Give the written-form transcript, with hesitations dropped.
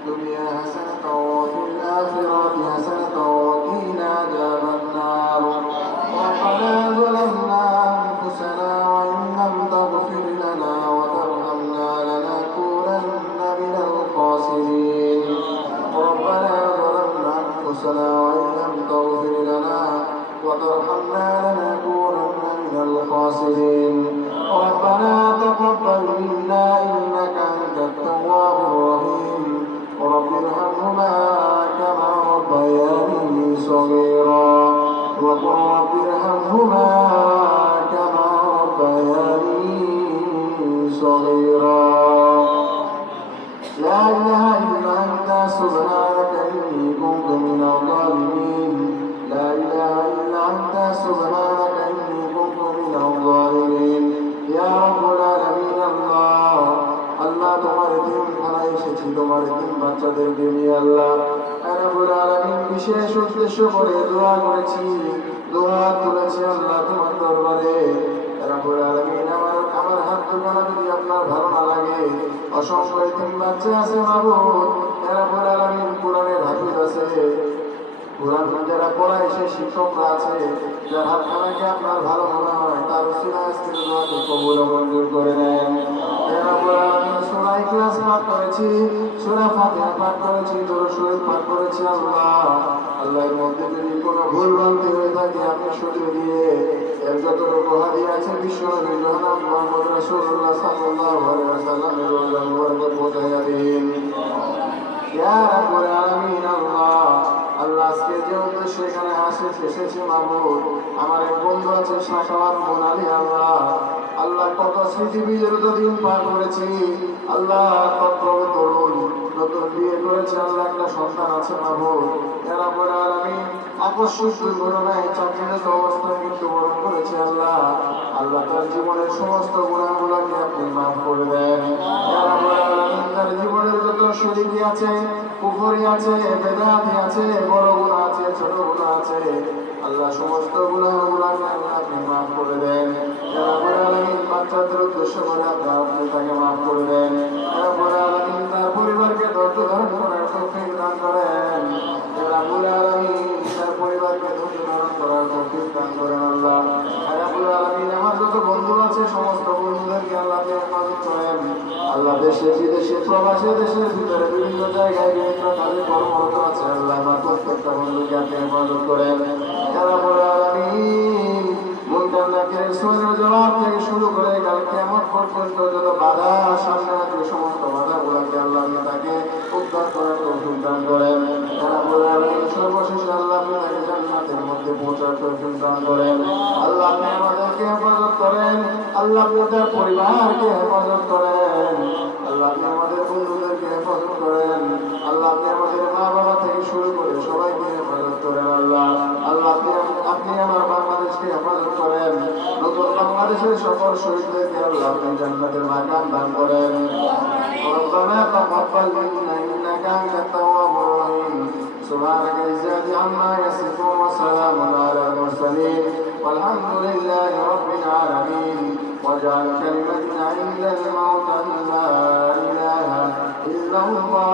الدنيا حسنة وفي الآخرة حسنة وقنا عذاب النار. ربنا ظلمنا أنفسنا وإن لم تغفر لنا وترحمنا لنكونن من الخاسرين. ربنا ظلمنا أنفسنا وإن لم تغفر لنا وترحمنا لنكونن من الخاسرين. ربنا تقبل منا إنك أنت التواب الرحيم. رب ارحمهما كما ربياني صغيرا وقل رب ارحمهما كما ربياني صغيرا. لا إله إلا أنت سبحانك إني كنت من الظالمين. لا إله إلا أنت سبحانك إني كنت من الظالمين. يا رب العالمين الله আল্লাহ তোমার দিন খানা এসেছি তোমার দিন বাচ্চাদেরকে নিয়ে আল্লাহ রব্বুল আলামিন বিশেষ উদ্দেশ্য করে দোয়া করেছি, দোয়া তুলেছি আল্লাহ তোমার দরবারে। রব্বুল আলামিন আমার হাত দুখানা যদি আপনার ভালো না লাগে, অসংখ্য এতিম বাচ্চা আছে মাবুদ, রব্বুল আলামিন কোরআনের হাফিজ আছে, কোরআন যারা পড়ায় সেই শিক্ষকরা আছে, যার হাতখানাকে আপনার ভালো মনে হয় তার উসিলায় আজকের দোয়াকে কবুল ও মঞ্জুর করে নেন। সূরা ইখলাস পাঠ করেছি, সূরা ফাতিহা পাঠ করেছি, দরুদ শরীফ পাঠ করেছি আল্লাহ। আল্লাহর মধ্যে যদি কোনো ভুল ভ্রান্তি হয়ে থাকে আপনি শুধরে দিয়ে এর যতটুকু হাদিয়া আছে বিশ্বনবী জনাব মুহাম্মদ রাসূলুল্লাহ সাল্লাল্লাহু আলাইহি ওয়াসাল্লামের রওজা মুবারক পৌঁছাইয়া দিন। ইয়া রাব্বুল আলামিন আল্লাহ আল্লাহ আজকে যে উদ্দেশ্যে এখানে এসেছি মাবুদ, আমার এক বন্ধু আছে শাখাওয়াত মোনালি আল্লাহ, আল্লাহ কত স্মৃতি বিজড়িত দিন পার করেছি আল্লাহ, কত তরুণ নতুন বিয়ে করেছে আল্লাহ, একটা সন্তান আছে মাবুদ, এরা বলে আর আমি আকস্মিক দুর্ঘটনায় চাকরিরত অবস্থায় মৃত্যুবরণ করেছে আল্লাহ। আল্লাহ তার জীবনের সমস্ত গুণাগুলোকে আপনি মাফ করে দেন। এরা বলে আর আমি তার জীবনের যত শরীরী আছে, কুফরি আছে, বেদাতি আছে, বড় গুনাহ আছে, ছোট গুনাহ আছে আল্লাহ, সমস্ত গুনাহগুলোকে আল্লাহ আপনি মাফ করে দেন। রব্বুল আলামিন বাচ্চাদের উদ্দেশ্য করে আপনি তাকে মাফ করে দেন। রব্বুল আলামিন তার পরিবারকে ধৈর্য ধারণ করার তৌফিক দান করেন। রব্বুল আলামিন তার পরিবারকে ধৈর্য ধারণ করার তৌফিক দান করেন আল্লাহ। রব্বুল আলামিন আমার যত বন্ধু আছে সমস্ত বন্ধুদেরকে আল্লাহ আপনি হেফাজত করেন আল্লাহ। দেশে বিদেশে প্রবাসী দেশের ভিতরে বিভিন্ন জায়গায় বিভিন্ন কাজে কর্মরত আছে আল্লাহ, আমার প্রত্যেকটা বন্ধুকে আপনি হেফাজত করেন। রব্বুল আলামিন মুনকার নাকিরের সুরের জবাব থেকে শুরু করে কাল কিয়ামত পর্যন্ত যত বাধা সামনে আছে সমস্ত বাধাগুলোকে আল্লাহ আপনি তাকে উদ্ধার করার তৌফিক দান করেন। রব্বুল আলামিন সর্বশেষে আল্লাহ আপনি তাকে জান্নাতের মধ্যে পৌঁছার তৌফিক দান করেন আল্লাহ। আপনি আমাদেরকে হেফাজত করেন আল্লাহ, আপনি তার পরিবারকে হেফাজত করেন আল্লাহ, আপনি আমাদের বন্ধুদেরকে হেফাজত করেন আল্লাহ, আপনি আমাদের মা বাবা থেকে শুরু করে সবাইকে হেফাজত করেন আল্লাহ। আল্লাহ আপনি আমার বাংলাদেশকে হেফাজত করেন, নতুন বাংলাদেশের সকল শহীদদেরকে আল্লাহ আপনি জান্নাতের মাকাম দান করেন। ربنا تقبل منا إنك أنت التواب الرحيم. سبحانك العزة عما يصفون وسلام على المرسلين والحمد لله رب العالمين. واجعل كلمتنا عند الموت لا إله إلا الله.